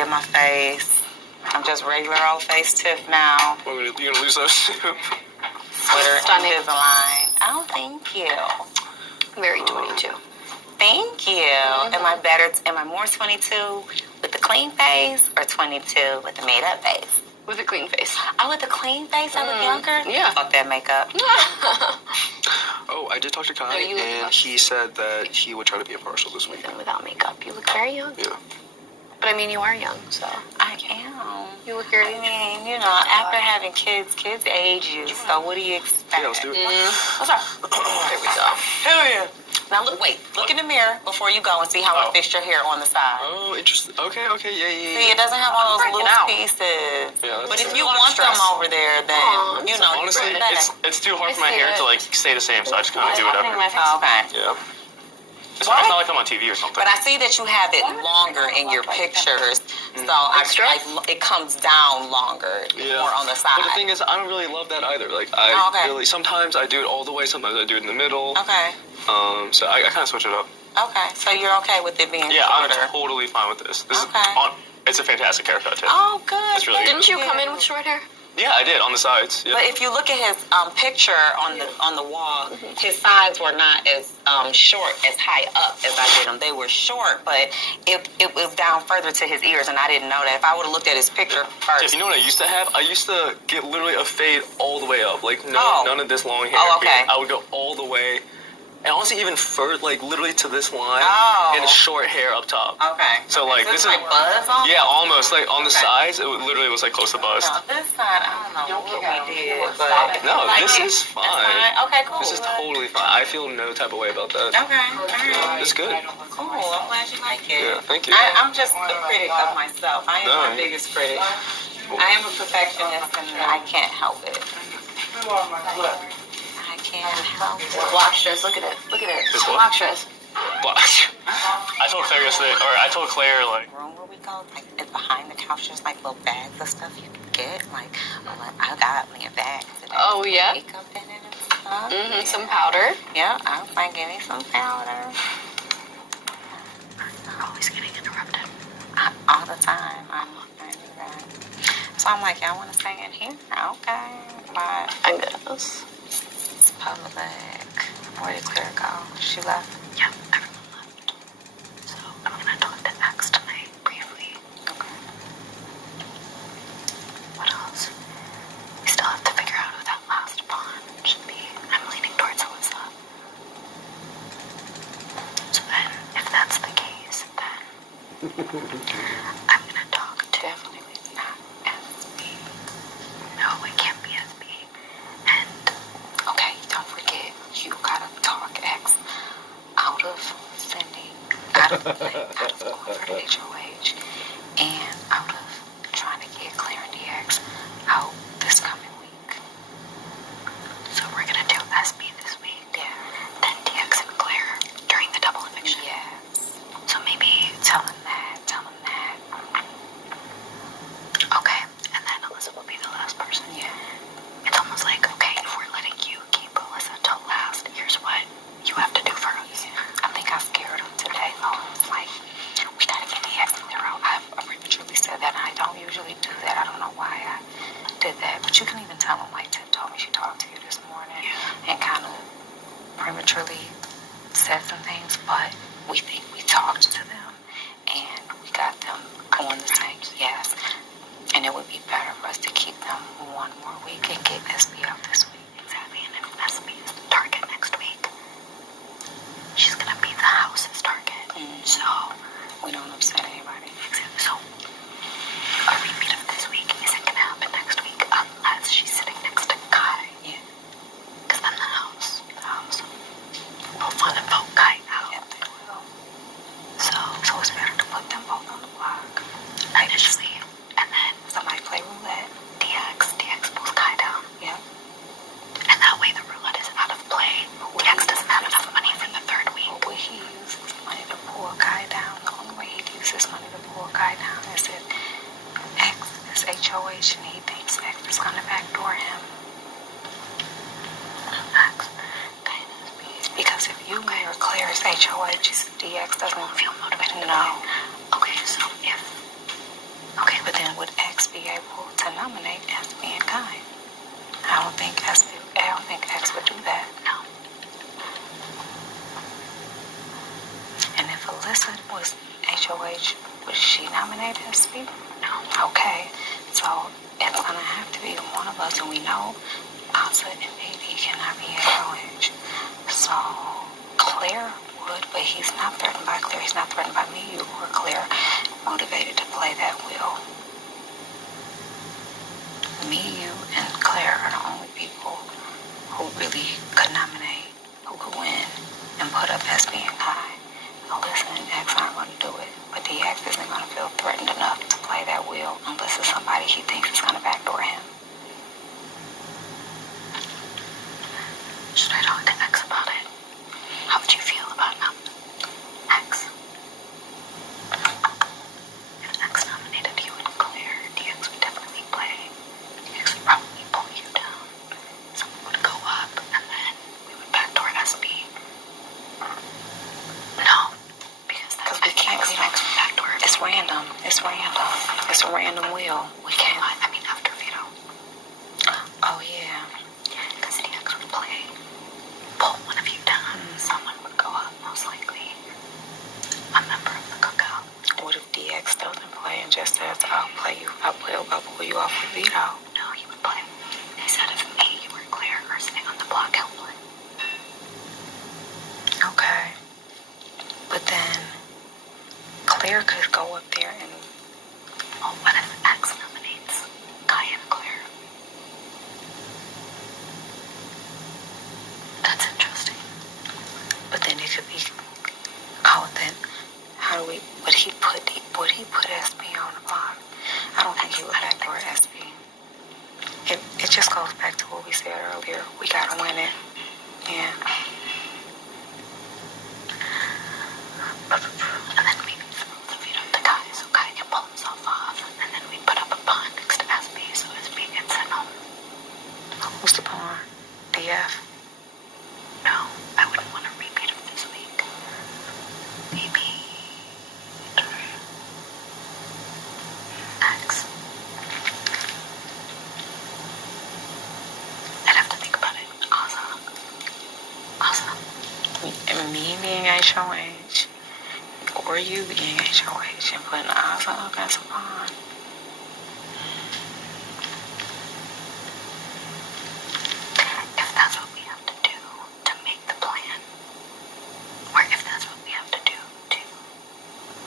in my face. I'm just regular old face Tif now. Well, you're gonna lose those too. Twitter Invisalign. Oh, thank you. Very 22. Thank you. Am I more 22 with the clean face or 22 with the made up face? With a clean face. Oh, with the clean face, I look younger? Yeah. Fuck that makeup. Oh, I did talk to Kai, and he said that he would try to be impartial this week. Even without makeup, you look very young. Yeah. But I mean, you are young, so. I am. You look very I mean, you know, after having kids age you, so what do you expect? Yeah, let's do it. What's up? There we go. Hell yeah. Now look in the mirror before you go and see how I fixed your hair on the side. Oh, interesting. Okay, yeah. See, it doesn't have all those little pieces. Yeah, but if you want them over there, then, you know, honestly, you it's too hard for my hair to, like, stay the same, so I just kind of do whatever. Okay. Yeah. It's not like I'm on TV or something. But I see that you have it longer in your pictures, so it comes down longer, more on the side. But the thing is, I don't really love that either. Like, really, sometimes I do it all the way, sometimes I do it in the middle. Okay. So I kind of switch it up. Okay, so you're okay with it being shorter? I'm totally fine with this. It's a fantastic haircut, too. Oh, good. It's really Didn't you come in with short hair? Yeah, I did, on the sides. Yeah. But if you look at his picture on the wall, his sides were not as short, as high up as I did them. They were short, but it was down further to his ears, and I didn't know that. If I would have looked at his picture first. If you know what I used to have? I used to get literally a fade all the way up. Like, none of this long hair. Oh, okay. I would go all the way. And honestly, even further, like, literally to this line. Oh. And short hair up top. Okay. So, like, this is like buzz on? Yeah, almost. Like, on the sides, it literally was, like, close to bust. No, this side, I don't know what we did, but... No, like this is fine. Okay, cool. This is totally fine. I feel no type of way about that. Okay, all right. It's good. Cool, I'm glad you like it. Yeah, thank you. I'm just a critic of myself. I am my biggest critic. I am a perfectionist, and I can't help it. I can't help it. Block stress, look at it. This what? Block stress. I told Claire yesterday, like... Room where we go, like, it's behind the couch, there's, like, little bags of stuff you can get. Like, I got me a bag today. Oh, yeah? Makeup in it and stuff. Mm-hmm, some powder. Yeah, I was like, give me some powder. I'm always getting interrupted. All the time. I do that. So I'm like, y'all want to stay in here? Okay. But I guess. it's public. Where did Claire go? She left? Yeah, everyone left. So I'm going to talk to X tonight, briefly. Okay. What else? We still have to figure out who that last pawn should be. I'm leaning towards Alyssa. So then, if that's the case, then I'm going to talk to... Definitely not SB. No, it can't be SB. And... Okay, don't forget, you gotta talk X out of sending, out of going for the HOH, and out of trying to get Claire and DX out this coming week. So we're gonna do SB this week. Yeah. Then DX and Claire during the double eviction. Yes. So maybe Tell him that. okay, and then Alyssa will be the last person. Yeah. It's almost like, okay, if we're letting you keep Alyssa till last, here's what you have to do for us. Yeah. I think I scared him today. I was like, we gotta get DX in there. I prematurely said that, and I don't usually do that. I don't know why I did that. But you can even tell him, like, Tim told me she talked to you this morning and kind of prematurely said some things, but we think we talked to them and we got them on the same, yes. And it would be better for us to keep them one more week and get SB out this week. Exactly, and if SB is the target next week, she's gonna be the house's target. So we don't upset anybody. Exactly. So a repeat of this week isn't gonna happen next week unless she's sitting next to Kai. Yeah. Because then the house will want to vote Kai out. Yeah, they will. So it's better to put them both on the block. initially, and then Somebody play roulette. DX pulls Kai down. Yeah. And that way the roulette is out of play. DX doesn't have enough money for the third week. But would he use his money to pull Kai down? The only way he'd use his money to pull Kai down is if X is HOH and he thinks X is going to backdoor him. X. Because if you or Claire's HOH, DX doesn't feel motivated. No. Okay, so if able to nominate SB and Kai. I don't think X would do that. No. And if Alyssa was HOH, would she nominate SB? No. Okay, so it's gonna have to be one of us, and we know Asa and Baby cannot be HOH. So Claire would, but he's not threatened by Claire. He's not threatened by me or Claire. Motivated to play that wheel. Me, you, and Claire are the only people who really could nominate, who could win, and put up SB and Kai. Alyssa and X aren't going to do it, but DX isn't going to feel threatened enough to play that wheel unless it's somebody he thinks is going to backdoor him. Should I talk to X about it? How would you feel about X? If X nominated you and Claire, DX would definitely play. DX would probably pull you down. Someone would go up, and then we would backdoor SB. No, because we can't. We don't. Backdoor. It's random. It's random. It's a random wheel. We can't. I mean, after veto. Oh yeah. Because DX would pull one of you down. Someone would go up, most likely. A member of the cookout. What if DX doesn't play and just says, I'll pull you off with veto? No, he would play. He said if me, you or Claire are sitting on the block, he'll play. Okay. But then Claire could go up there and... Well, what if X nominates Kai and Claire? That's interesting. But then it could be... Oh, then how do we... Would he put SB on the block? I don't think he would backdoor SB. It just goes back to what we said earlier. We gotta win it. Yeah. And then maybe throw the veto to Kai so Kai can pull himself off. And then we put up a pawn next to SB so SB gets sent home. Who's the pawn? DF? No, I wouldn't want a repeat of this week. Maybe X. I'd have to think about it. Awesome. And me being HOH, or you being HOH, and putting Asa up as a pawn. If that's what we have to do to make the plan, or if that's what we have to do to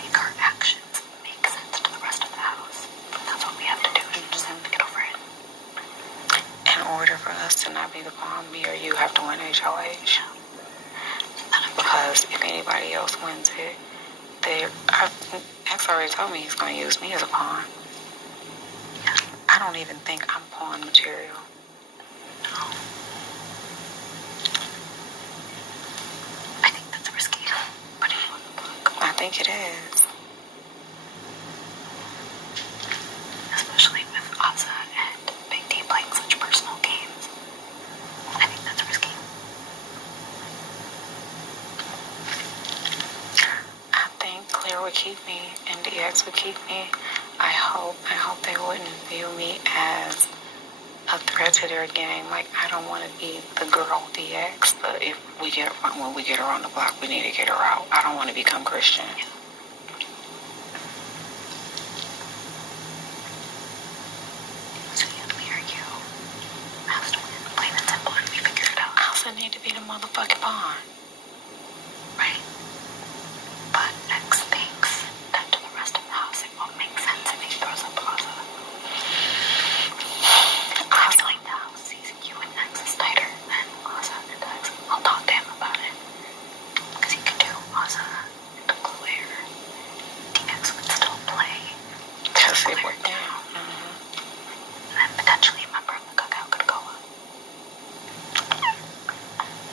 make our actions make sense to the rest of the house, that's what we have to do. We just have to get over it. In order for us to not be the pawn, me or you have to win HOH. Because if anybody else wins it, X already told me he's going to use me as a pawn. I don't even think I'm pawn material. No. I think that's risky, putting you on the block. I think it is. Especially with Asa and Big D playing such personal games. I think that's risky. I think Claire would keep me and DX would keep me. I hope they wouldn't view me as a threat to their game. Like, I don't want to be the girl DX, but if we get when we get her on the block, we need to get her out. I don't want to become Christian. So me or you has to win, plain and simple, and we figure it out. I also need to be the motherfucking pawn. Right? But X thinks that to the rest of the house it won't make sense if he throws up Asa. I feel like the house sees you and X as tighter than Asa and X. I'll talk to him about it. Because he could do Asa and Claire. DX would still play. Because it worked out. And then potentially a member of the cookout could go up.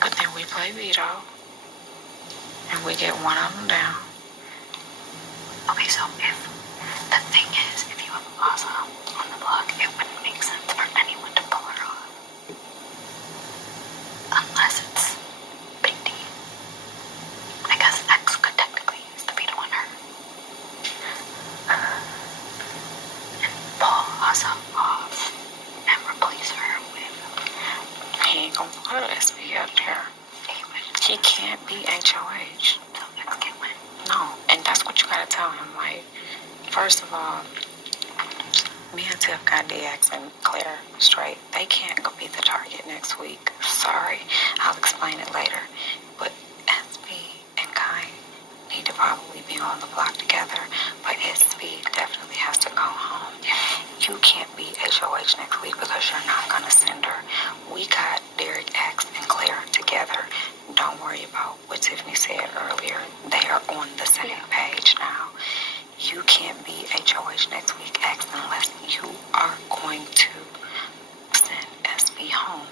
But then we play veto. And we get one of them down. Okay, so if the thing is, if you have Asa on the block, it wouldn't make sense for anyone to pull her off. Unless it's Big D. I guess X could technically use the veto on her. And pull Asa SB up there. He can't be HOH. So X can win. No, and that's what you gotta tell him. Like, first of all, me and Tiff got DX and Claire straight. They can't go be the target next week. Sorry. I'll explain it later. But SB and Kai need to probably be on the block together. But SB definitely has to go home. You can't be HOH next week because you're not going to send her. We got Derek X and Claire together. Don't worry about what Tiffany said earlier. They are on the same page now. You can't be HOH next week, X, unless you are going to send SB home.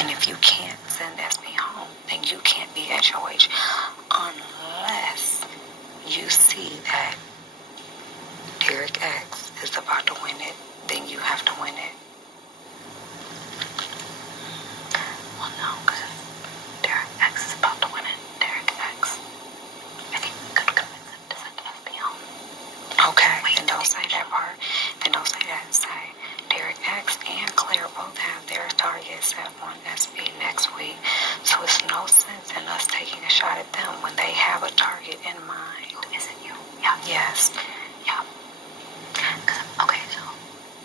And if you can't send SB home, then you can't be HOH unless you see that Derek X is about to win it, then you have to win it. Well, no, because Derek X is about to win it. Derek X, I think we could convince him to send SB home. Okay, then don't say that part. Then don't say that. Say Derek X and Claire both have their targets set on SB next week. So it's no sense in us taking a shot at them when they have a target in mind. Is it you? Yeah. Yes. Yeah. Okay, so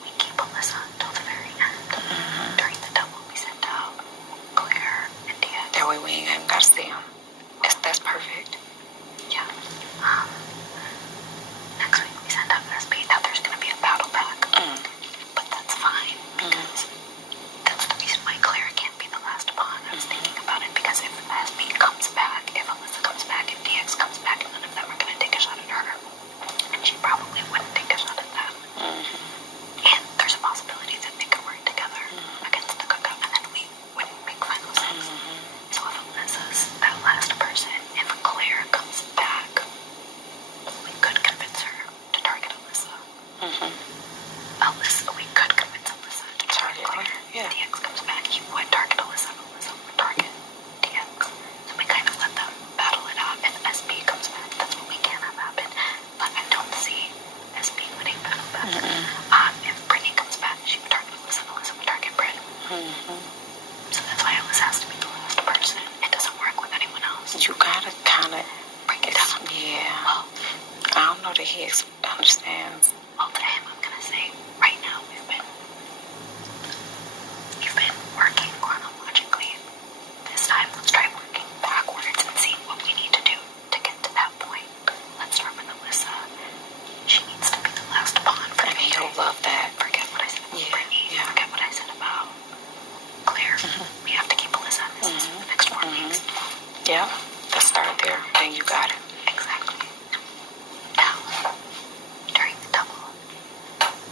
we keep Alyssa until the very end. Mm-hmm. During the double, we send out Claire and DX. That way we ain't even got to see them. That's perfect. Yeah. Next week we send out SB. Now there's going to be a battle pack. But that's fine because that's the reason why Claire can't be the last pawn. I was thinking about it because if SB comes back, if Alyssa comes back, if DX comes back, none of them are going to take a shot at her. And she probably wouldn't take a shot at them. And there's a possibility that they could work together against the cookout and then we wouldn't make final six. So if Alyssa's that last person, if Claire comes back, we could convince her to target Alyssa. We could convince Alyssa to target Claire. Yeah. DX comes back, he would target Alyssa, Alyssa would target DX. So we kind of let them battle it out. If SB comes back, that's what we can have happen. But I don't see SB winning battle back. If Brittany comes back, she would target Alyssa, Alyssa would target Britt. So that's why Alyssa has to be the last person. It doesn't work with anyone else. You gotta kind of Break it down. Yeah. Well, I don't know that he understands. well, to him, I'm gonna say, right now, we've been working chronologically. This time, let's try working backwards and see what we need to do to get to that point. Let's start with Alyssa. She needs to be the last pawn for And me. he'll love that. Forget what I said about Brittany. Yeah. Forget what I said about Claire. We have to keep Alyssa in this for the next 4 weeks. Yeah. Let's start there. Then you got it. Exactly. Now, during the double,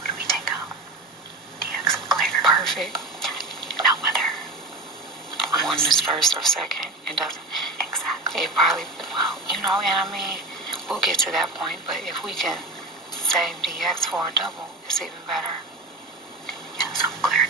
who do we take out? DX and Claire. Perfect. Now, whether One is first or second. It doesn't. exactly. It probably, well, and I mean, we'll get to that point, but if we can save DX for a double, it's even better. Yeah, so Claire